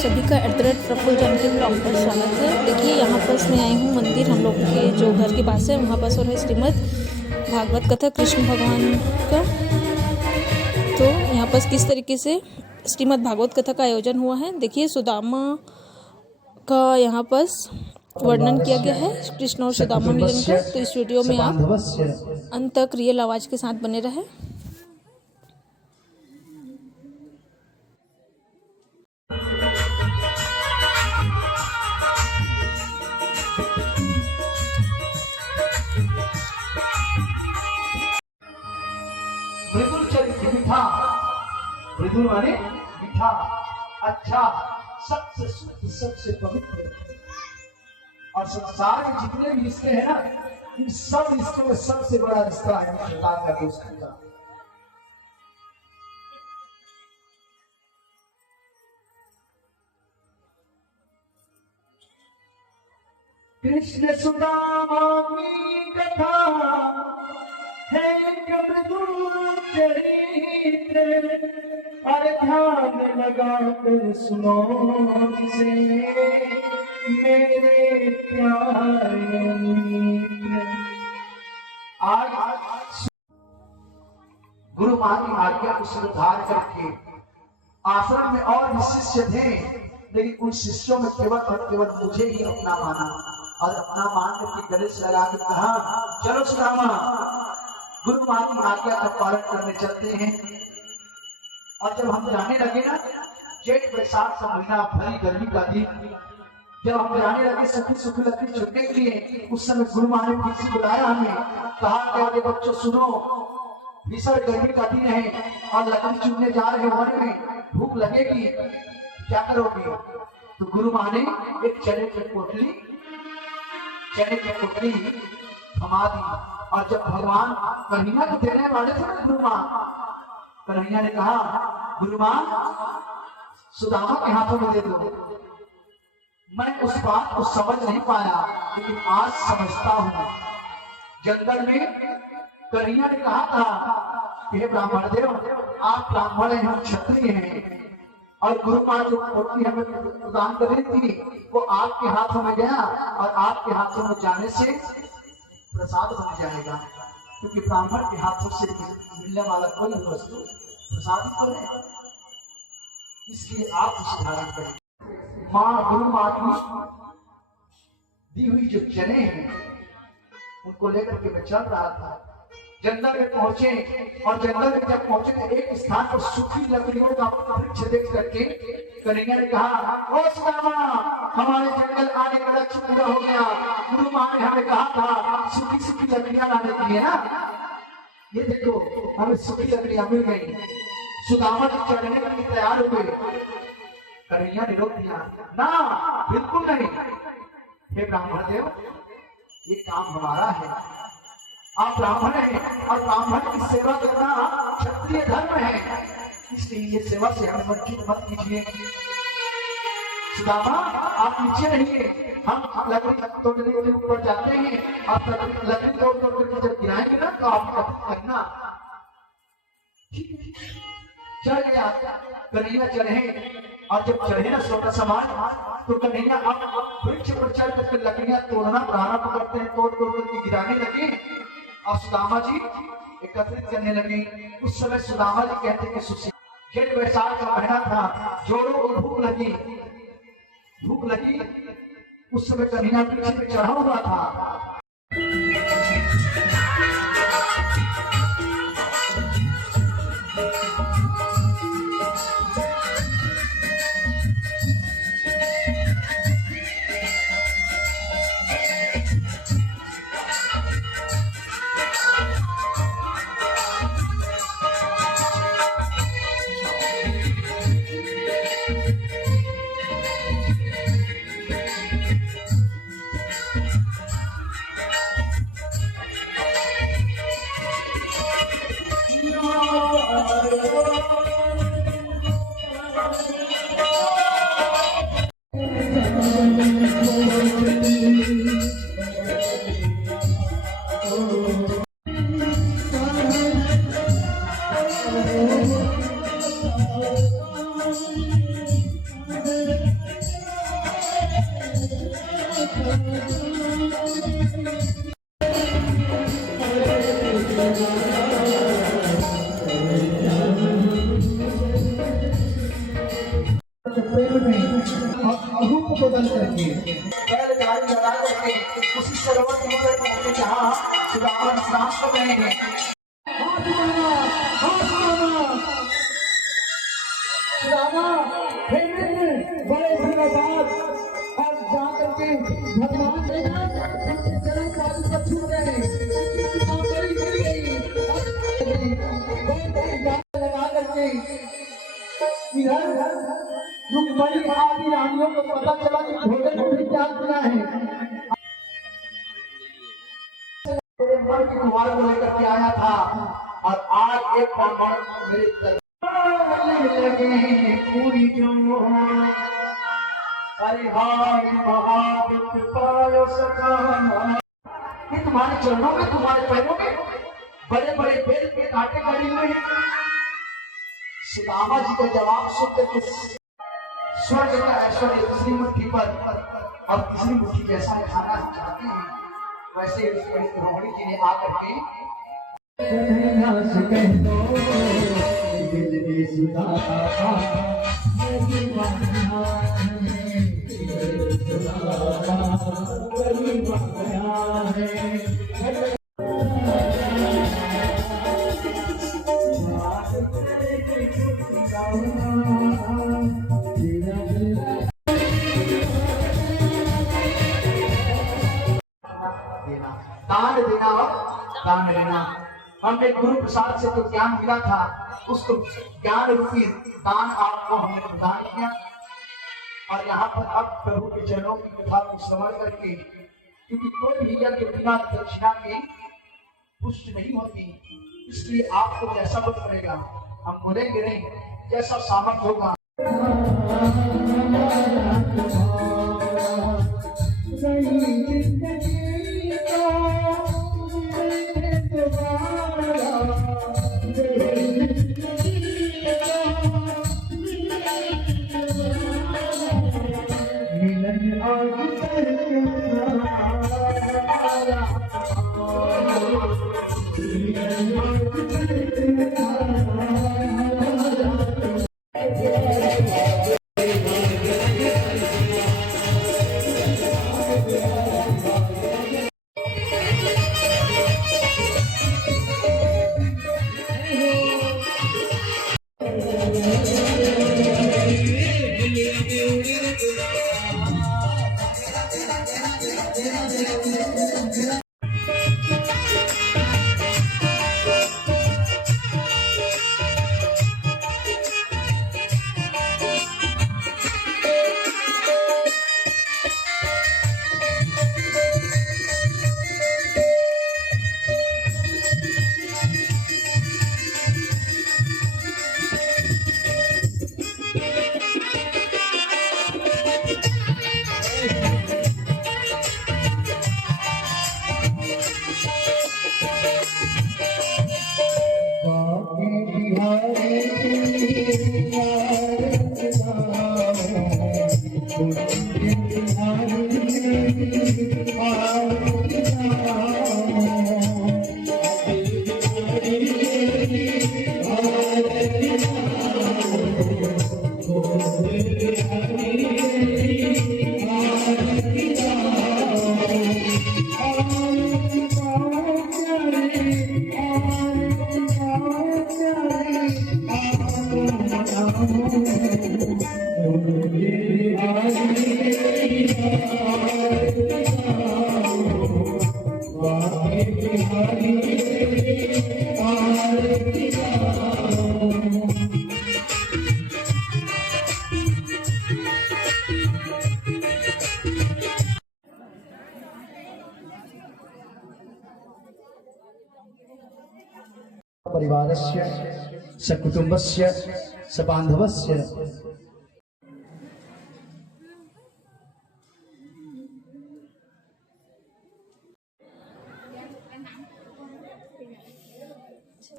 सभी का प्रफुल्ल जानकी ब्लॉग पर स्वागत है। देखिए यहाँ पास मैं आई हूँ मंदिर हम लोग के जो घर के पास है, वहाँ पास हो रहा है श्रीमद् भागवत कथा कृष्ण भगवान का। तो यहाँ पास किस तरीके से श्रीमद् भागवत कथा का आयोजन हुआ है, देखिए सुदामा का यहाँ पास वर्णन किया गया है, कृष्ण और सुदामा मिलन का। तो इस वीडियो में आप अंत तक रियल आवाज़ के साथ बने रहे। मृदुल चरित्र मीठा, मृदुल माने मीठा, अच्छा, सबसे शुद्ध, सबसे पवित्र। और संसार के जितने भी रिश्ते हैं ना, इन सब रिश्तों में सबसे बड़ा रिश्ता है संतान का, दोस्ती का। कृष्ण सुदामा की कथा है मृदुल चरित्र, अरे ध्यान लगा कर सुनो से मेरे प्यारे मित्र। आज गुरु मां की आज्ञा को स्वीकार करके आश्रम में और भी शिष्य थे, लेकिन उन शिष्यों में केवल और केवल मुझे ही अपना माना और अपना मान करके गले से लगा के कहा, चलो सुदामा गुरु मां की आज्ञा का पालन करने चलते हैं। और जब हम जाने लगे ना, जेठ बैसाख का महीना, भरी गर्मी का दिन, जब हम जाने लगे सुखी सुखी लकड़ी चुनने के लिए, उस समय गुरु मां ने फिर से बुलाया हमें, कहा कि बच्चों सुनो, भीषण गर्मी का दिन है और लकड़ी चुनने जा रहे हो में, भूख लगेगी, क्या करोगे? तो गुरु मां ने एक चने की पोटली थमा दी। और जब भगवान कन्हैया को देने वाले थे ना गुरु मां, कन्हैया ने कहा, गुरु मां सुदामा के हाथों में दे दो। मैं उस बात को समझ नहीं पाया, लेकिन आज समझता हूं। जंगल में कन्हैया ने कहा था कि हे ब्राह्मण देव, आप ब्राह्मण हैं, हम क्षत्रिय हैं, और गुरु मां जो पोटली हमें प्रदान कर रही थी वो आपके हाथों में गया, और आपके हाथों में जाने से प्रसाद बन जाएगा, क्योंकि ब्राह्मण के हाथों से मिलने वाला कोई वस्तु प्रसाद ही तो है, इसलिए आप उसे धारण करें। मां गुरु मां की दी हुई जो चने हैं उनको लेकर के मैं चल रहा था। जंगल में पहुंचे, और जंगल में जब पहुंचे तो एक स्थान पर सूखी लकड़ियों का वृक्ष देख करके कन्हैया ने कहा, ओ सुदामा, हमारे जंगल आने का लक्ष्य पूरा हो गया। गुरु मां ने हमें कहा था सूखी सूखी लकड़ियां लाने के लिए ना, ये देखो हमें सूखी लकड़ियां मिल गई। सुदामा जी चढ़ने के लिए तैयार हो गए। कन्हैया ने रोक दिया, ना बिल्कुल नहीं, हे ब्राह्मण देव, ये काम हमारा है, आप ब्राह्मण हैं और ब्राह्मण की सेवा करना क्षत्रिय धर्म है, इसलिए ये सेवा से हमें वंचित मत कीजिए। सुदामा आप नीचे रहिए, हम लकड़ी तोड़ने के लिए ऊपर जाते हैं, आप लकड़ी तोड़ करके जब गिराएंगे ना तो आप कथित करना। चढ़ गया कन्हैया, चढ़े, और जब चढ़े ना सोना समान, तो कन्हैया अब वृक्ष पर चढ़ करके लकड़ियां तोड़ना प्रारंभ करते हैं, तोड़ तोड़ करके गिराने लगे, और सुदामा जी एकत्रित करने लगे। उस समय सुदामा जी कहते कि सुशी, जेठ बैसाख का महीना था, जोड़ों को भूख लगी, उस समय कन्हैया पीछे पे चढ़ा हुआ था। प्रेम में रूप बदल करके बैलगाड़ी लगा करके उसी सरोवर के ऊपर पहुंचे जहाँ सुदामा स्नान कर रहे हैं। सुदामा बड़े धन्यवाद और जाकर के भगवान उनके चरण पादुक पर छू रहे हैं। लगा करके रुक्मणी आदि रानियों को पता चला कि भोजन नहीं त्याग किया है। मन की कुमार को लेकर के आया था और आज एक ब्राह्मण मेरे लगे पूरी जो अरे हाय महाविद्यालय सखा ये तुम्हारे चरणों में तुम्हारे पैरों में बड़े बड़े बेल के कांटे गड़े हुए हैं। सुदामा जी का जवाब सुन करके स्वर्ग का ऐश्वर्य दूसरी मुट्ठी पर और तीसरी मुट्ठी जैसा खाना चाहते हैं वैसे उस पंडित रोहिणी जी ने आकर के दान देना हमने गुरु प्रसाद से तो ज्ञान मिला था उसको ज्ञान रूपी दान आपको हमने प्रदान किया और यहाँ पर अब प्रभु के चरणों की कथा को श्रवण करके क्योंकि कोई भी यज्ञ बिना दक्षिणा के पुष्ट नहीं होती इसलिए आपको जैसा कुछ पड़ेगा हम बोलेंगे नहीं जैसा सामर्थ्य होगा। परिवारस्य सकुटुम्बस्य सबान्धवस्य